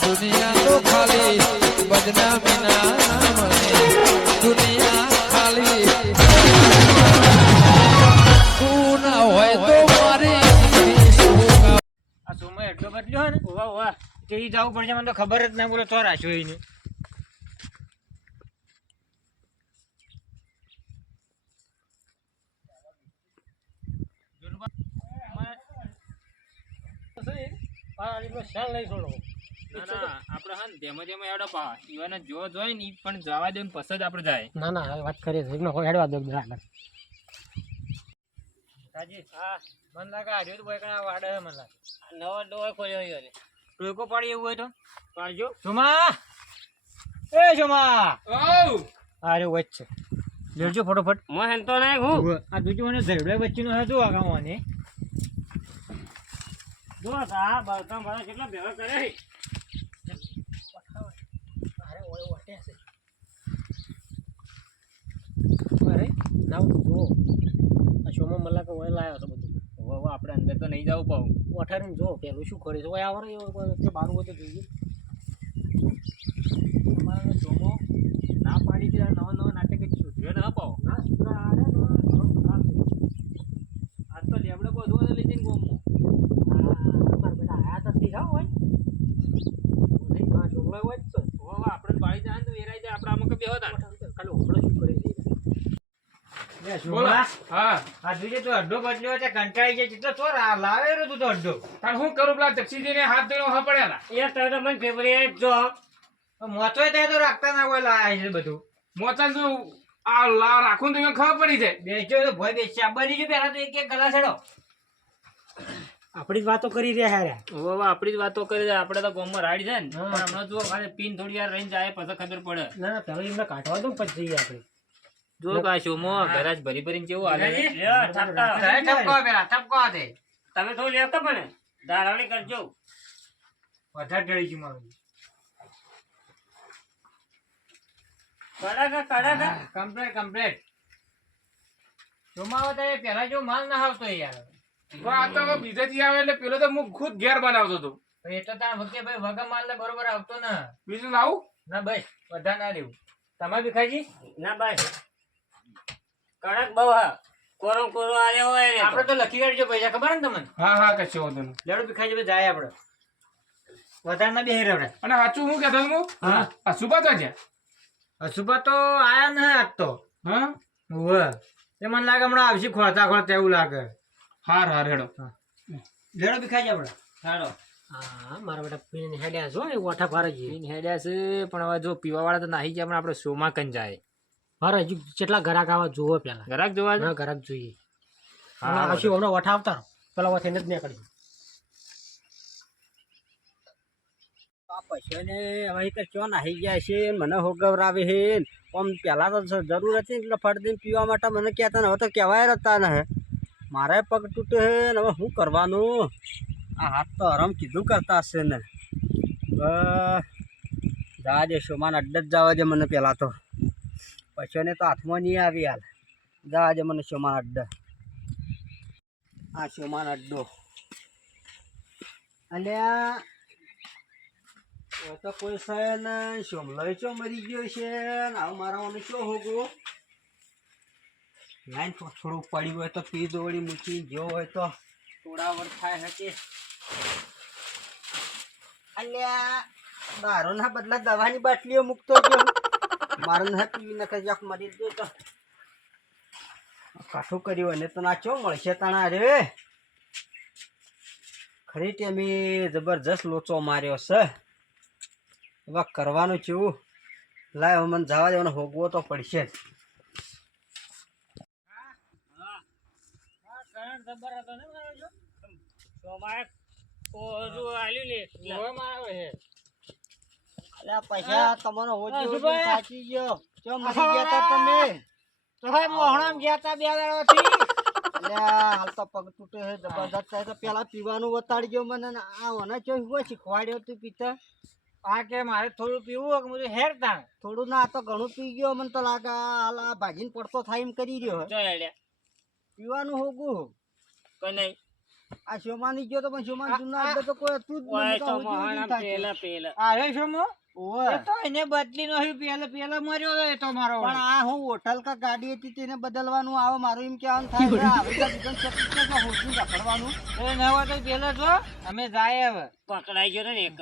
દુનિયા તો ખાલી બદનામી ના મને દુનિયા ખાલી તું ના હોય તો મારી આ સમય એટલો બદલ્યો ને ઓવા ઓવા તે જવું પડશે મને તો ખબર જ ના બોલે તો રાખ્યો એને લેજો ફટોફટ આ દૂજો મને ઝરડે વચ્ચે નો હતો આગાવાને જો આ બળતણ વાળા કેટલા ભેગા કરે અરે ઓય ઓટે છે અરે નાવ જો આ શોમો મલ્લા કે ઓય લાયો તો બધું હવે આપણે અંદર તો નહીં જાવ પાઉં ઓઠારીને જો પેલું શું કરે છે ઓય આવરે એવો બારું હોય તો જોઈએ તમારા શોમો ના પાડી દે નવા નવા નાટક જ સુધરે ના પાવ ના સુધરા આરે તો આજ તો લેબડો બધું લઈ જઈને ગોમો માર બેટા આયા તો સીધા હોય ઓય માં છોકરો હોય તો ઓવા આપણે બાળી જાય તો વેરાઈ જાય આપણે આમાં કે બેહો તા ખાલી ઓપડો શું કરી દે લે શોભા હા આ જોજે તો અડ્ડો બદલ્યો છે કંટાળી જાય કેટલો તો લાવે રો તું તો અડ્ડો તાર હું કરું પેલા તક્ષીજીને હાથ ધોઈને હા પડ્યા યાર તારે તો મને ફેવરેટ જો મોચોય તે તો રાખતા ના હોય લાય છે બધું મોચન તો આ લા રાખું તો ખબર પડી જાય બેચો તો ભોય બેચ્યા બની જો પેલા તો એક એક ગલા છેડો આપણી જ વાતો કરી રહ્યા રે ઓવા આપણી જ વાતો કરી રહ્યા આપણે તો ગોમમાં રાડી જાય ને પણ હમણાં જો ખાલી પીન થોડી વાર રહીને જાય પછી ખબર પડે ના ના પેલા એમને કાઢવા દો પછી જઈએ આપણે જો કા શોમો ગરાજ ભરી ભરીને કેવું હાલે ઠપકો પેલા ઠપકો દે તમે થોડું લેવ તો મને દારાવણી કરજો વધારે ડળી ગયું મારું કડાકા કમ્પ્લીટ જોમાવો તો પેલા જો માલ ના આવતો યાર આ તો બીજેથી આવે એટલે પેલો તો હું ખુદ ઘેર બનાવતો હતો એ તો તાર વખતે ભાઈ વગા માલ ને બરોબર આવતો ને બીજું લાવું ના બસ બધા ના લેવું તમારે ભીખાજી ના બસ કડક બહુ હા કોરો કોરો આલે હોય આપણે તો લખી કાઢજો પૈસા ખબર ને તમને હા હા કશો વાંધો નહીં લેડો ભીખાજી જાય આપણે વધારે ના બેહી રહે અને સાચું હું કહેતો હું હા અશુભા તો છે અશુભા તો આયા ને આજ તો હા ઓવે એ મને લાગે હમણાં આવશે ખોરતા ખોરતા એવું લાગે હાર હેડો લેડો ભીખાજી આપણે હેડો હા મારા બેટા પીન હેડ્યા છો એ ઓઠા ફારે છે પીન હેડ્યા છે પણ હવે જો પીવા વાળા તો નાહી ગયા પણ આપણે શોમાં કન જાય મારે હજુ કેટલા ગરાક આવા જોવો પેલા ગરાક જોવા હા ગરાક જોઈએ હા પછી હમણાં ઓઠા આવતા પેલા વથે જ નહીં કરી પૈસા ને હવે કે ચો નાહી ગયા છે મને હોગવરાવે છે આમ પેલા તો જરૂર હતી એટલે ફટ દઈને પીવા માટે મને કહેતા ને હવે તો કહેવાય હતા ને મારે પગ તૂટે છે ને હવે શું કરવાનું આ હાથ તો આરામ કીધું કરતા હશે ને જવા દે શોમાન અડ્ડ જ જવા દે મને પહેલાં તો પૈસાને તો હાથમાં નહીં આવી હાલ જવા દે મને શોમાન અડ્ડ આ શોમાન અડ્ડો અલ્યા તો કોઈ છે ને સોમલો ચો મરી ગયો છે ને આવું મારાવાનું શું હોગો લાઈન થોડું પડ્યું હોય તો પી દોડી મૂકી ગયો હોય તો થોડા વર થાય શકે અલ્યા દારૂના બદલા દવાની બાટલીઓ મૂકતો ગયો મારે ન પીવી નખે જખ મરી ગયો તો કાઠું કર્યું અને તો ના ચો મળશે તાણા રે ખરી ટેમે જબરજસ્ત લોચો માર્યો છે હવે કરવાનું કેવું લાય મને જવા દેવાનો હોગવો તો પડશે જ પૈસા તમારો થાકી ગયો ચો મરી ગયા તા તમે તો મોહણામ ગયા તા બે દાડોથી હાલ તો પગ તૂટે છે જબરદસ્ત થાય તો પેલા પીવાનું વતાડી ગયો મને આ મને ચો શીખવાડ્યો તું પીતા આ કે મારે થોડું પીવું કે હેરતા થોડું ના તો ઘણું પી ગયો મને તો લાગે હાલ આ ભાજીને પડતો થાય એમ કરી રહ્યો પીવાનું હોગું કઈ નહીં આ શોમાની ગયો તો પણ શોમાન જૂના એટલે તો કોઈ હતું જ નહીં. ઓય તો તો હું જેવું મહાણા નહીં થાક્યો. પેલા પેલા આરે છો મો ઓવે. એ તો એને બદલી નો પેલા મર્યો એ તો મારો પણ આ હું હોટલ કા ગાડી હતી તેને બદલવાનું આવે મારું એમ કહેવાનું થાય છે. આવી રીતે દુકાન ચકચક માં હોટલું રખડવાનું. એ ન હોય તો પેલો જો અમે જાય હવે પકડાઈ ગયો ને એક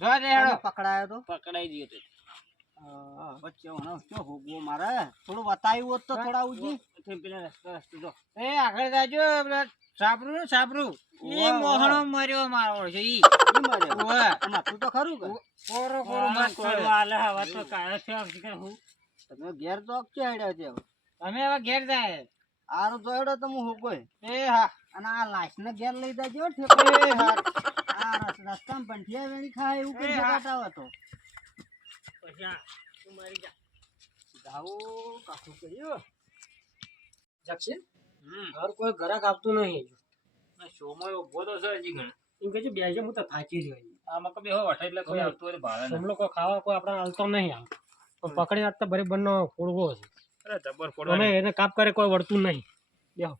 જો દે હેડો અને પકડાયો તો પકડાઈ ગયો તો વચ્ચે હણો શું હોગવો મારે થોડું બતાવ્યું હોત તો થોડા ઉજી. પેલા રસ્તો જો એ આગળ જાજો પેલા સાપરું ને સાપરું એ ઓવે, મોહણો મર્યો મારો છે ઈ ઈ મળે. ઓવે અને તું તો ખરું કે કોરો કોરો મસ્ત કોઈ વાલે હવે તો કાયો છે આમ કે હું તમે ઘેર તો અક્ષે હેડ્યા છે હવે. અમે હવે ઘેર જાય આરો તો હેડો તો હું હોગોય. એ હા અને આ લાશ ને ઘેર લઈ જાજો ઠેકો. એ હા આ રસ્તામાં ભંઠિયા વેણી ખાય એવું કઈ એ હા. કાટાવો તો પછી આ તું મારી જા ધાવો કાકુ કર્યો. જક્ષી હમ ઘર કોઈ ઘરાક આપતું નહીં આ શોમાં ઉભો તો છે હજી ઘણ એમ કે બે હું તો થાકી રહ્યો આમાં કબી હો વઠે એટલે કોઈ આવતું હોય ભાડે હમલો કોઈ ખાવા કોઈ આપણા હાલતો નહીં આમ તો પકડી આપતા ભરે બંને ફોડવો છે અરે જબર અને ફોડવા એને કાપ કરે કોઈ વળતું નહીં બેહો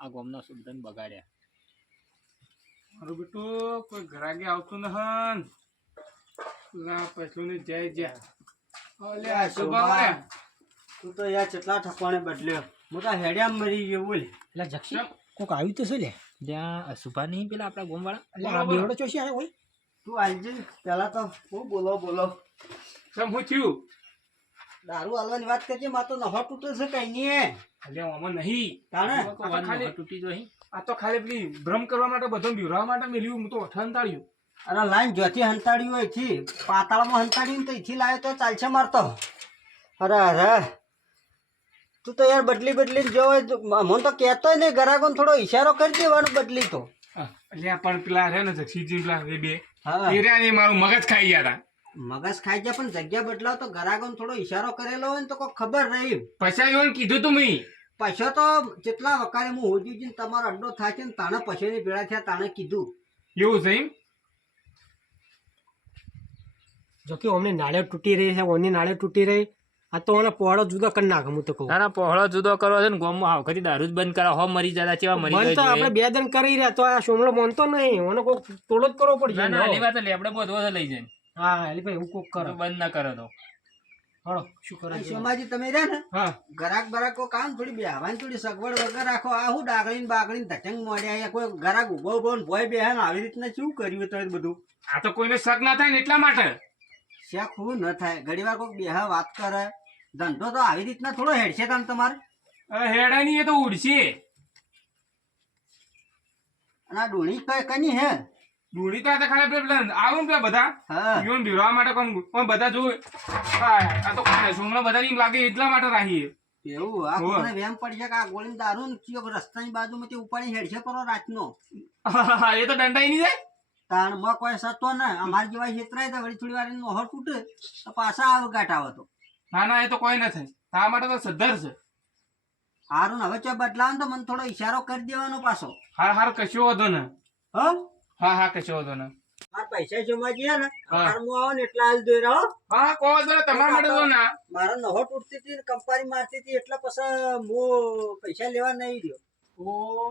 આ ગોમના સુબધન બગાડ્યા મારું બેટું કોઈ ઘરાકે આવતું નહન લા પછલું ને જય જય ઓલે આ શોભા. તું તો યાર કેટલા ઠકવાને બદલ્યો. હું તો હેડિયા મરી ગયો બોલ. એટલે જક્ષી કોક આવ્યું તો છે લે ત્યાં સુભા નહીં પેલા આપણા ગોમવાળા એટલે આ બેવડો ચોસી આવે હોય તું આલજે પેલા તો હું બોલો સમ હું થયું દારૂ હાલવાની વાત કરજે માં તો નહો તૂટે છે કઈ નહીં. એટલે આમાં નહીં તાણે ખાલી તૂટી જોઈ આ તો ખાલી પેલી ભ્રમ કરવા માટે બધો બીવરાવા માટે મેલ્યું હું તો ઠંતાળ્યું અરે લાઈન જોથી હંતાડ્યું હોય થી પાતાળમાં હંતાડ્યું તો અહીંથી લાવ્યો તો ચાલશે મારતો. અરે તું તો યાર બદલી જો મને તો કહેતો નહીં ગરાકોને થોડો ઈશારો કરી દેવાનો બદલી તો. એટલે પણ પેલા રે ને જક્ષીજી પેલા એ બે હા એ રહ્યા ને મારું મગજ ખાઈ ગયા હતા મગજ ખાઈ જાય પણ જગ્યા બદલાવ તો ગરાકોને થોડો ઈશારો કરેલો હોય ને તો કોઈ ખબર રહી. પછી એવું કીધું તું મેં પૈસો તો જેટલા વકારે હું હોજી જઈને તમારો અડ્ડો થાય છે ને તાણે પૈસાની ભેળા થયા તાણે કીધું. એવું છે એમ જો કે અમને નાળે તૂટી રહી છે ઓની નાળે તૂટી રહી આ તો ઓને પોળો જુદો કરી નાખે હું તો કહું ના ના પહોળો જુદો કરો છે ને ગોમમાં હાવખરી દારૂ જ બંધ કરા હો મરી જતા કેવા મરી મન તો આપણે બે દન કરી રહ્યા તો આ સોમલો માનતો નહીં ઓને કોક તોડો જ કરવો પડશે ના ના એની વાત લેબડે બધો છે લઈ જાય હા એલી ભાઈ હું કોક કરો બંધ ના કરો તો હળો શું કરે અને સોમાજી તમે રહ્યા ને હા ગરાક બરાકો કામ થોડી બેહવાની થોડી સગવડ વગર રાખો. આ હું ડાગળીને બાગળીને ધટંગ મોડ્યા અહીંયા કોઈ ગરાક ઉભો ઉભો ને ભોય બેહે ને આવી રીતના શું કર્યું તો બધું આ તો કોઈને શક ના થાય ને એટલા માટે શેક હું ન થાય ઘડી વાર કોઈ બેહે વાત કરે ધંધો તો આવી રીતના થોડો હેડશે તાન તમારે. હવે હેડા ની એ તો ઉડશે અને આ ડોણી કની હે ડૂડી તો આ તો ખાલી પેલા આવું ને પેલા બધા હા ઈવન બીવરાવા માટે કોણ બધા જોવે આ તો કોણ સોમલા બધા એમ લાગે એટલા માટે રાખીએ એવું આ હોવે. કોને વેમ પડી છે કે આ ગોળીને દારૂ ને ચિયોક રસ્તાની બાજુમાંથી ઉપાડી હેડશે કરો રાતનો. એ તો દંડાઈ નહીં જાય તાણ માં કોઈ સતો ને અમાર જેવા છેતરાય તો વળી થોડી વાર એનો નોહર તૂટે તો પાછા આવે ગાંઠ આવે તો ના ના એ તો કોઈ ના થાય તારા માટે તો સદ્ધર છે હારું ને હવે ચો બદલાવ તો મને થોડો ઈશારો કરી દેવાનો પાછો. હાર કશો વાંધો ને હા હા કશો વાંધો ને મારા પૈસા જમાજી હે ને હા. હારું આવો ને એટલા હાલ દોઈ રહ્યો. હા કહો તો તમારા માટે તો ના મારા નહો તૂટતી હતી ને કંપારી મારતી હતી એટલે પછી હું પૈસા લેવા નહીં રહ્યો.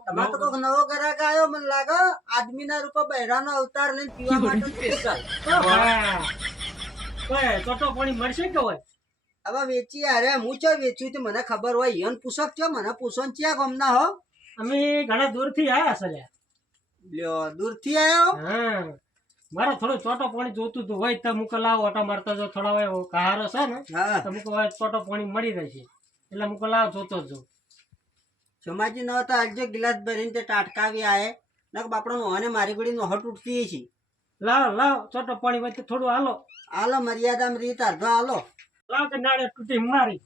તમારે તો કોઈક નવો ગ્રાહક આવ્યો મને લાગે આદમીના રૂપે બહેરાનો અવતાર લઈને પીવા માટે સ્પેશિયલ. ચોટો પાણી મળશે કે હોય હવે વેચી અરે હું ચો વેચ્યું તે મને ખબર હોય યન પૂછક છો મને પૂછો ને ક્યાં ગમના હો અમે ઘણા દૂરથી આયા છે લ્યા. લ્યો દૂરથી આવ્યો. હા મારે થોડો ચોટો પાણી જોતું હતું હોય તો મુક લાવો ઓટો મારતા જો થોડા હોય કહારો છે ને હા તો મુક હોય ચોટો પાણી મળી રહેશે એટલે મુક લાવ જોતો જ જો સમાજી ન તો આજે ગિલાસ ભરીને તે ટાટકાવી આયે નક બાપડો નોને મારી ગોળી નોહ તૂટતી છે. લાવ ચોટો પાણી હોય તો થોડું હાલો હાલો મર્યાદામાં રીત અડધો હાલો. લાવ કે નાળે તૂટી મારી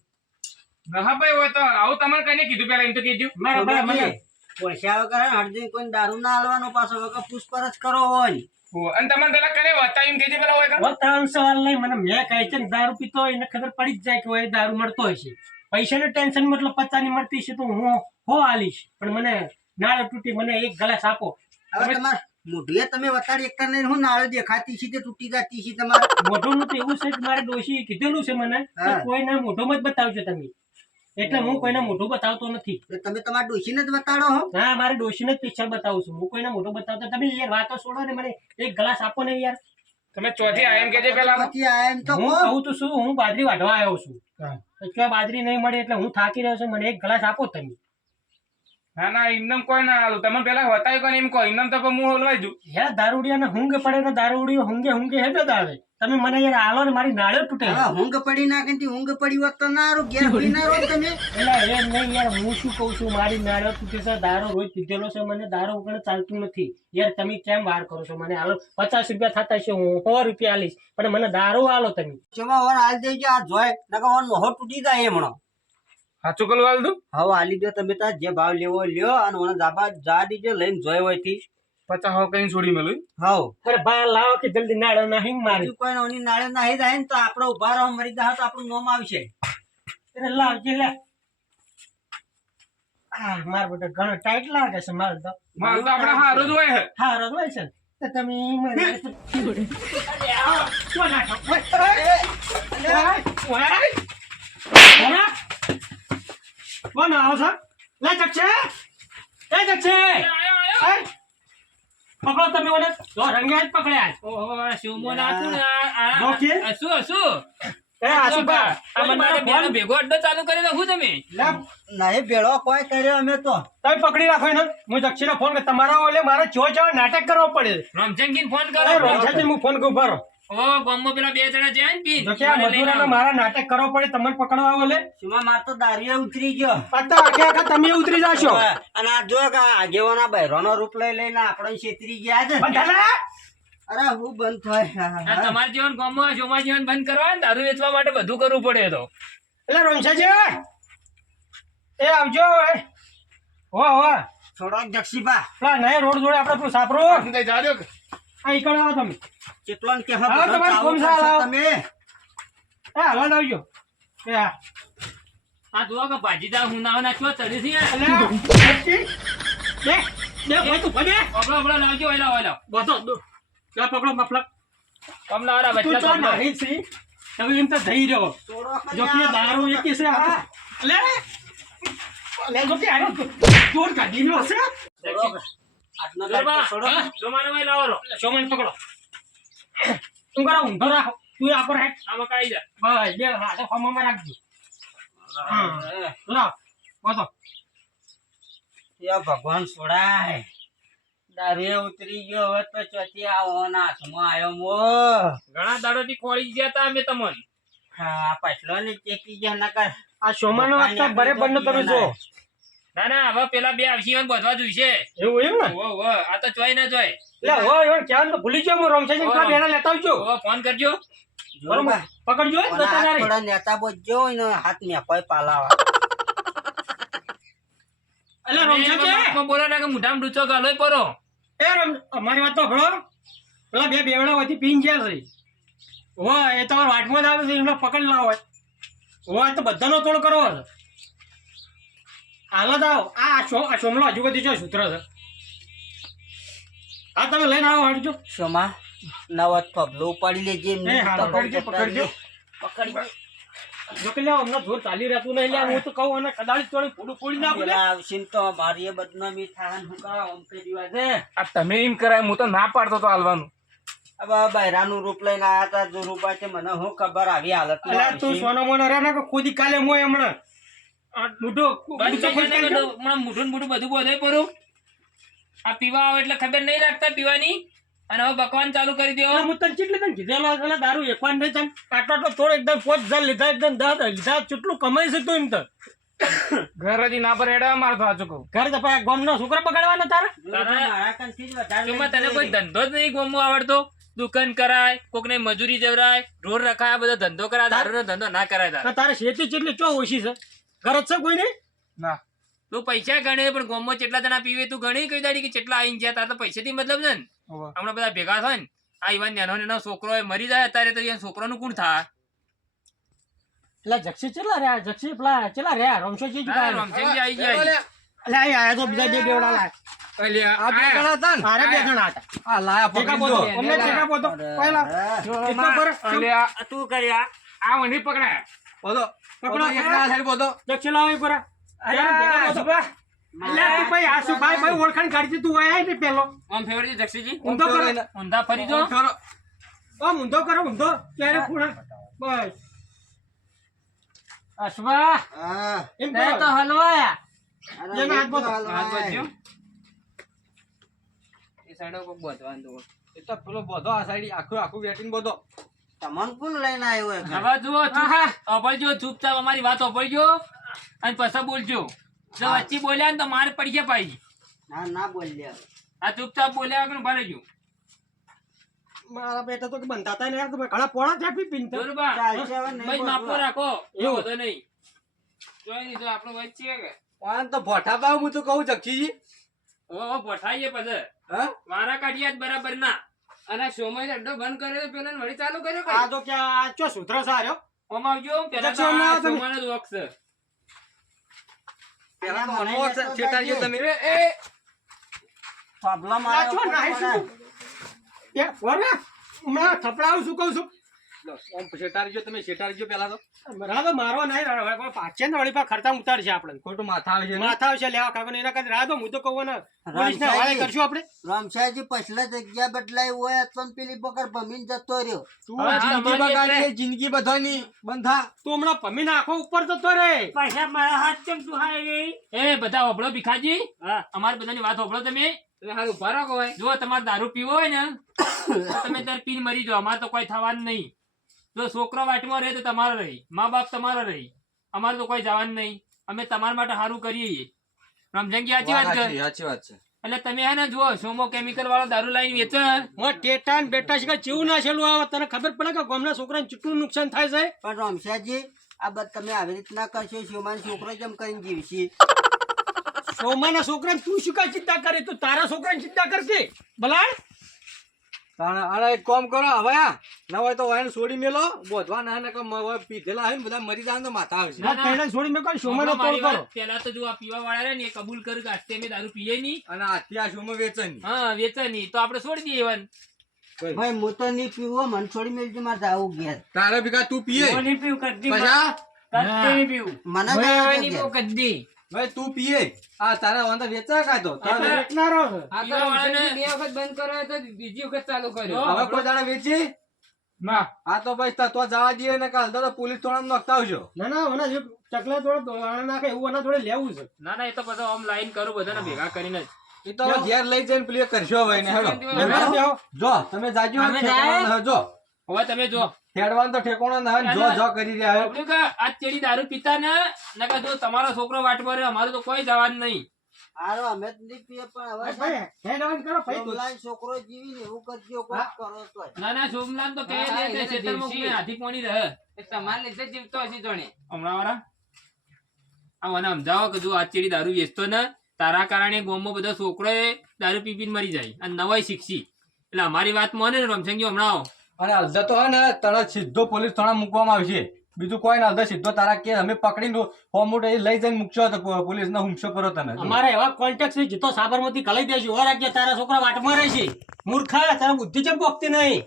હા ભાઈ હોય તો આવું તમારે કઈને કીધું પેલા એમ તો કીધું મારા ભાઈ મને પૈસા વગર હરદી કોઈ દારૂ ના હાલવાનો પાછો વગર પૂછપરછ કરો હોય. અને તમારે પેલા કરે હતા એમ કીધું પેલા હોય હવે ત્રણ સવાલ નહીં મને મેં કહે છે ને દારૂ પીતો હોય એને ખબર પડી જ જાય કે હોય દારૂ મળતો હોય છે પૈસાનું ટેન્શન મતલબ 50 ની મળતી છે તો હું હો આલીશ પણ મને નાળે તૂટી મને એક ગ્લાસ આપો હવે તમારે મોઢીએ તમે વતાડી એક ને હું નાળે દેખાતી છે તે તૂટી જતી છે તમારે. મોઢું નથી એવું છે કે મારે ડોશી કીધેલું છે મને તો હા. કોઈને મોઢું જ બતાવજો તમે એટલે હું કોઈને મોઢું બતાવતો નથી. તો તમે તમારા ડોશીને જ બતાડો હો. ના, મારે ડોશીને જ પિક્ચર બતાવું છું. હું કોઈને મોઢું બતાવતો. તમે યાર વાતો છોડો ને મને એક ગ્લાસ આપો ને યાર. તમે ચોથી આયન કેજે પેલા પછી આ એમ તો હું કહો. કહું તો શું, હું બાજરી વાઢવા આવ્યો છું. તો ત્યાં બાજરી નહીં મળે એટલે હું થાકી રહ્યો છું. મને એક ગ્લાસ આપો તમે. ના ના ઇન્નમ કોઈ ના આલું તમે પેલા બતાવ્યું કોને એમ કહો ઇન્નમ તો હું હલવાઈ દઉં યાર દારૂડિયાને ઊંઘ પડે તો દારૂડિયો ઊંઘે હેડો જ આવે. તમે મને યાર આલો ને મારી નાળે તૂટે. હવે ઊંઘ પડી નાખે ને ઊંઘ પડી હોત તો ના હારું, ઘેર હોઈ ના રહો તમે. એટલે એ નહીં યાર, હું શું કહું છું, મારી નાળે તૂટે છે. દારૂ રોજ પીધેલો છે, મને દારૂ વગર ચાલતું નથી યાર. તમે કેમ વાર કરો છો? મને હાલો 50 રૂપિયા થતા છે, હું 100 રૂપિયા આલીશ, પણ મને દારૂ આલો તમે. ચેમાં ઓર હાલ દેજો આ જોય નકર ઓર મોહો તૂટી જાય હમણો. સાચું કલું હાલ દઉં હવે હાલી દો તમે તાર જે ભાવ લેવો લ્યો અને ઓને જાબા જા દીજો લઈને જોય હોય થી. 50 હોવ કઈ છોડી મેલું હાવ અરે બા લાવો કે જલ્દી નાળે નાખી મારી. બીજું કોઈ ઓની નાળે નાહી જાય ને તો આપણે ઉભા રહો, મરી જાય તો આપણું નામ આવશે. અરે લાવજે લે. આ માર બેટા ઘણો ટાઈટ લાગે છે મારે તો. માલ તો આપણે હારું જ હોય હે હારો હોય છે તો તમે મને અરે આ કોણ નાખો? કોણ આવો છો? લે જક્ષે, એ જક્ષે, પકડો તમે ઓને. જો રંગે જ પકડ્યા. ઓહો શોમો નાતું ને જોકે? શું એ આસુબા, આ મને બેનો ભેગો અડ્ડો ચાલુ કરી નાખું તમે. લે નહીં ભેળો કોઈ કર્યો અમે તો. તમે પકડી રાખો એને. હું જક્ષીને ફોન કર. તમારા ઓલે મારે ચો નાટક કરવો પડે. રમઝંગીને ફોન અરે કરો. રોંછાજી, હું ફોન કરું ભરો. ઓ ગામમાં પેલા 2 જણા જાય ને પીન. જો કે આ મજૂરાને મારા નાટક કરવો પડે. તમને પકડવા ઓલે સુમા માર તો દારૂએ ઉતરી ગયો. અત્યારે આખે આખા તમે ઉતરી જાશો. અને આ જો કે આગેવાના બહેરોનો રૂપ લઈ લઈને આપણે છેતરી ગયા છે. બંધાલા? અરે હું બંધ થાય. આ તમારા જીવન ગામમાં શોમા જીવન બંધ કરવા ને દારૂ વેચવા માટે બધું કરવું પડે તો. એટલે રોંછાજી, એ આવજો હવે. હો હો થોડોક જક્ષીબા પેલા નહી રોડ જોડે આપણે પેલું સાપરું. તઈ જા દો આ ઈકણ આવો તમે. કેટલો ને કે આવો તમારે કોણ સા લાવો? તમે એ હાલવા આવજો. એ હા. આ જુઓ કે ભાજીદાર હુનાવના છો ચડી છે યાર. એટલે જક્ષી, બે બે તું ભલે ઓબળો લાવજો ઓલા બધો દો. લે પકડો મફલક. કમલાવાળા તું બચ્ચા તો પકડો. નાહી છી. તમે એમ તો થઈ રહ્યો. થોડોક જો કે દારૂ એકી છે આ. લે લે જો કે આનો દોર કાઢી લ્યો છે. આજનો જોરબા, દાડો છોડો. હા, જોમાનો ભાઈ લાવો રો. સોમન પકડો. તું કરો ઊંધો રાખો. તું આ પર હેઠ. આમાં કાઈ જા. બસ બે હાથે ખોમામાં રાખજો. હા લાવ બોલો. યા ભગવાન છોડાય. દારૂએ ઉતરી ગયો હવે તો ચોથી આવવાના હાથમાં આવ્યો મો. ઘણા દાડોથી ખોળી ગયા તા અમે તમને. હા પાછલો ને ચેકી ગયા નકર. આ સોમાનો વાગતા બરે બંધ કરું છો. ના ના હવે પેલા 2 આવશીવન બધવા જોઈશે. એવું એમ ને? ઓ આ તો જોઈ ના જોઈ. લે હો યો ક્યાં તો ભૂલી ગયો. હું રોમસાજી કા બેડા લેતા આવજો. ઓ ફોન કરજો. બરોબર પકડજો એ ઓના હાથ તારે. થોડા નેતા બોજો ને હાથ ને કોઈ પાલાવા. અલે રોમસાજી, બોલો ના કે મુઠામ ડૂચો ગાલોય પરો. એ અમારી વાત તો ભળો. પેલા બે બેવડા હોયથી પીન ગયા છે. હો એ તમારા વાટમાં જ આવે છે. એમને પકડ લાવો. હો તો બધાનો તોડ કરો. હાલો જાઓ. આ સોમલો હજુ બધી જો સૂત્ર છે. હા તમે લઈને આવો હટજો. સોમા નવત પબલો ઉપાડી લેજે એમને. એ હા, પકડજો, પકડજો. પકડજો. જો કે લ્યા હમણાં જોર ચાલી રહેતું નહીં. લ્યા હું તો કહું અને કદાળી તોડી પૂરું ફોડી નાખું. પેલા આવશે ને તો મારી એ બદનામી થાય ને હું કરાવ આમ કરી દીવા છે. આ તમે એમ કરાય હું તો ના પાડતો તો હાલવાનું હવે બૈરાનું રૂપ લઈને આયા તા જો રૂપા છે મને હું ખબર આવી હાલત અલ્યા તું સોનો મોનો રે ને કે ખુદી કાલે મોય હમણાં આ મોઢું મોઢું બધું બોલાય પરું. આ પીવા આવે એટલે ખબર નહીં રાખતા પીવાની અને હવે બકવાન ચાલુ કરી દો. હું તને કેટલી તને કીધેલો એટલે દારૂ એકવાર નહીં તને આટલો થોડો એકદમ 5000 લીધા એકદમ 10 લીધા. કેટલું કમાઈ છે તું એમ તો ઘર હજી ના પર હેડા માર તો સાચું કહું ઘર તો પછી ગામનો છોકરા બગાડવાના તારે. એમાં તને કોઈ ધંધો જ નહીં ગમવો આવડતો. દુકાન કરાય, કોકને મજૂરી જવરાય, ઢોર રખાય, બધો ધંધો કરાય, દારૂનો ધંધો ના કરાય તારે. તો તારે શેતી ચેટલી ચો ઓછી છે? ઘર જ છે કોઈ નહીં? ના તું પૈસા ગણે પણ ગામમાં કેટલા જણા પીવે તું ગણી કઈ દાડી કે કેટલા આઈને જ્યાં તાર તો પૈસાથી મતલબ છે ને. હોવે. હમણાં બધા ભેગા થાય ને આ ઈવાન નાનો છોકરો હોય મરી જાય અત્યારે તો એ છોકરાનું કોણ થાય? પેલા જક્ષી ચેલા રહ્યા? જક્ષી પેલા ચેલા રહ્યા? રમશોજી હા, રમશેનજી આઈ જાય. અલે આયા તો બીજા બે બેવડા લાય. આ બે ગણા હતા ને અરે બે જણા હતા. આ લાયા ઠેકા પકડી પોતો. દો. અમને ઠેકા પોતો. પહેલા એટલો પર તું કર્યા આ વંડી પકડાય બોલો પકડો એકલા સાઈડ બોધો. દક્ષિણ લાવો પરા ભાઈ આશુભાઈ ભાઈ ઓળખાણ કાઢી તું આયા ને પેલો આમ ફેવરેટ જક્ષીજી ઊંધો કરો ઊંધા ફરી જો ફેરો. આમ ઊંધો કરો ઊંધો ક્યારે ખૂણા બસ અશ્વા હા એમ તો હલવાયા અરે એના હાથ બોધો. હાથ હલવાય. વધ્યો એ સાઈડો કોક બોધવાનું તો એ તો પેલો બોધો આ સાઈડ આખું વેટિંગ બોધો. તમને કોણ લઈને આવ્યો એ ઘરે? હવે જુઓ અભળજો ચૂપચાપ અમારી વાત અભળજો અને પછી બોલજો જો વચ્ચે બોલ્યા ને તો માર પડી ગયા ભાઈ ના ના બોલ્યા આ ચૂપચાપ બોલ્યા વગર ભરે જો મારા બેટા તો કે બંધાતા ને યાર તો ઘણા પોણા થયા પીપીને તો. જોરબા ચાલશે હવે નહીં ભાઈ માપો બોલવા. રાખો એવું. એવું તો નહીં જોઈ નહીં જો આપણો વચ્ચે કે આને તો ભઠ્ઠા પાવ હું તો કહું જક્ષીજી. ઓ પઠાઈએ પછી હા? વારા કાઢીએ જ બરાબર ના અને શોમાં અડ્ડો બંધ કર્યો પેલા ને વળી ચાલુ કર્યો આ તો કે આ ચો સુધરો સાર્યો ઓમ આવજો પેલા તો જક્ષણ ના આ તમે. શોમાંનો જ વોક છે પેલા તો મને મનમોહન લેતો છેટાડ્યો જાજે. તમે. થોભલો આ માર્યો ચો ઉપર નાહી પડે. શું એ વરવા હમણાં થપડાવું શું કહું છું આમ છેટાડજો તમે છેટાડજો પેલા તો. રાધો મારવા નહીં હવે પાછે ને વળી પા ખર્ચા ઉતારશે આપણે ખોટું માથા આવે છે ને. માથા આવશે લેવા કાગળ એના કાંઈ રાધો હું તો કહું ને પોલીસને રામસાજી. હવાલે કરશું આપણે રામસાહેબજી પછલા જગ્યા બદલાઈ હોય તો પેલી પકડ ભમીને જતો રહ્યો તું હા, જી- જિંદગી તમારી બગાડી જિંદગી બધાની બંધ થા. તું હમણાં ભમીને આખો ઉપર જતો રે એ બધા ઓભળો ભીખાજી અમારી બધાની વાત ઓભળો તમે હાલ ઉભા રાખો હોય જો તમારે દારૂ પીવો હોય ને તો તમે ત્યારે પીને મરી જાઓ અમારે તો કોઈ થવાનું નહીં જો છોકરો વાટમાં રહે તો તમારે રહી મા બાપ તમારા રહી અમારે તો કોઈ જવાનું નહીં અમે તમારા માટે સારું કરીએ છીએ. રમઝંગી સાચી વાત કર સાચી વાત છે. એટલે તમે હે ને જુઓ સોમો કેમિકલ વાળો દારૂ લાવીને વેચે મોં ટેટા ને બેટા છે કે ચેવું નાખેલું આવે તને ખબર પડે કે ગામના છોકરાને કેટલું નુકસાન થાય છે પણ રામસાહેબજી આ બધ તમે આવી રીતના કરશો શિવમાન છોકરો જેમ કરીને જીવશી. સોમાના છોકરાને તું શું કાંઈ ચિંતા કરે તું તારા છોકરાની ચિંતા કરશે ભલાડ આને એક કામ કરો હવે ના હોય તો વાયન છોડી મેલો બોધવા ના ને કે પીધેલા હોય ને બધા મરી જાય ને તો માથા આવશે. ના, ના. પહેલા છોડી મેં કોઈ સોમાનો હમણાં મારી તોડ કરો વાત, પેલા તો જો આ પીવા વાળા રહે ને એ કબૂલ કરું કે આજથી અમે દારૂ પીએ નહીં અને આથી આ શોમાં વેચન. હા વેચે નહીં તો આપણે છોડી દઈએ એવાને. ભાઈ હું તો નહીં પીવો મને છોડી મેળજો મારે જાવું ઘેર. તારે ભેગા તું પીએ પછા મને જાવા દો ઘેર. ભાઈ તું પીએ આ તારા વાંધા વેચા કાઢો વેચનારો છે. પીવા વાળાને હવે કોઈ દાડા વેચી ના આ તો ભાઈ તો જવા દઈએ ને કાલ તો પોલીસ થોડા નોખતા આવજો. ના ના ઓના જે ચકલા થોડો દોડાણ નાખે એવું ઓના થોડે લેવું છે ના ના એ તો પછી આમ લાઈન કરું બધાને ભેગા કરીને જ. એ તો હવે ઘેર લઈ જઈને પેલી કરશો ભાઈ ને હેડો બેહો, બેહો. જો તમે જાજો ઠેકાણો ન જો હવે તમે જો હેડવાનું તો ઠેકોણો ના હોય ને જો જો કરી રહ્યા હોય. બાબલું કે આ ચેડી દારૂ પીતા ને નકર જો તમારો છોકરો વાટમાં રહે અમારું તો કોઈ જવાનું નહીં. હારો અમે જ નહીં પીએ પણ હવે ભાઈ, હેડ ઓન કરો ભાઈ તું. સોમલાલ છોકરો જીવીને એવું કરજો કોક કરો તોય. ના ના સોમલાલ તો કહે છે કે ખેતરમાં કોઈને હાથી પોણી રહે હમણાં વાળા આ મને સમજાવો કે જો આ ચેડી દારૂ વેચતો ને તારા કારણે ગામમાં બધા છોકરો દારૂ પી પીને મરી જાય અને નવાઈ શીખશી એટલે અમારી વાત માને ને રમસંગી હમણાં આવો. અને અડધા તો હે ને તરત સીધો પોલીસ થાણા મૂકવામાં આવશે બીજું કોઈ ના અડધા સીધો તારા કે અમે પકડીને ફોર્મ લઈ જઈને મૂકશો તો પોલીસ ને હુમશો કરો તને. અમારે એવા કોન્ટેક્ટ છે જીતો સાબરમતી કલાઈ દેજો ઓર કે તારા છોકરા વાટમાં રહે છે મૂર્ખા તારા બુદ્ધિ ચમ પોકતી નહીં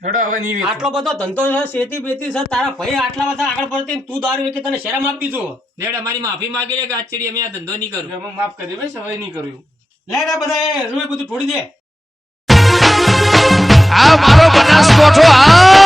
હેડો હવે નહીં આટલો બધો ધંધો છે શેતી બેતી છે તારા ભાઈ આટલા બધા આગળ પડતી ને તું દારૂ વેચી તને શરમ આપી જો લેડ અમારી માફી માંગી લે કે આ ચેડી અમે આ ધંધો નહીં કરું. અમે માફ કરી ભાઈ હવે નહીં કર્યું. લે રે બધા એ રૂએ બધું છોડી દે આ મારો બનાસકોઠો આ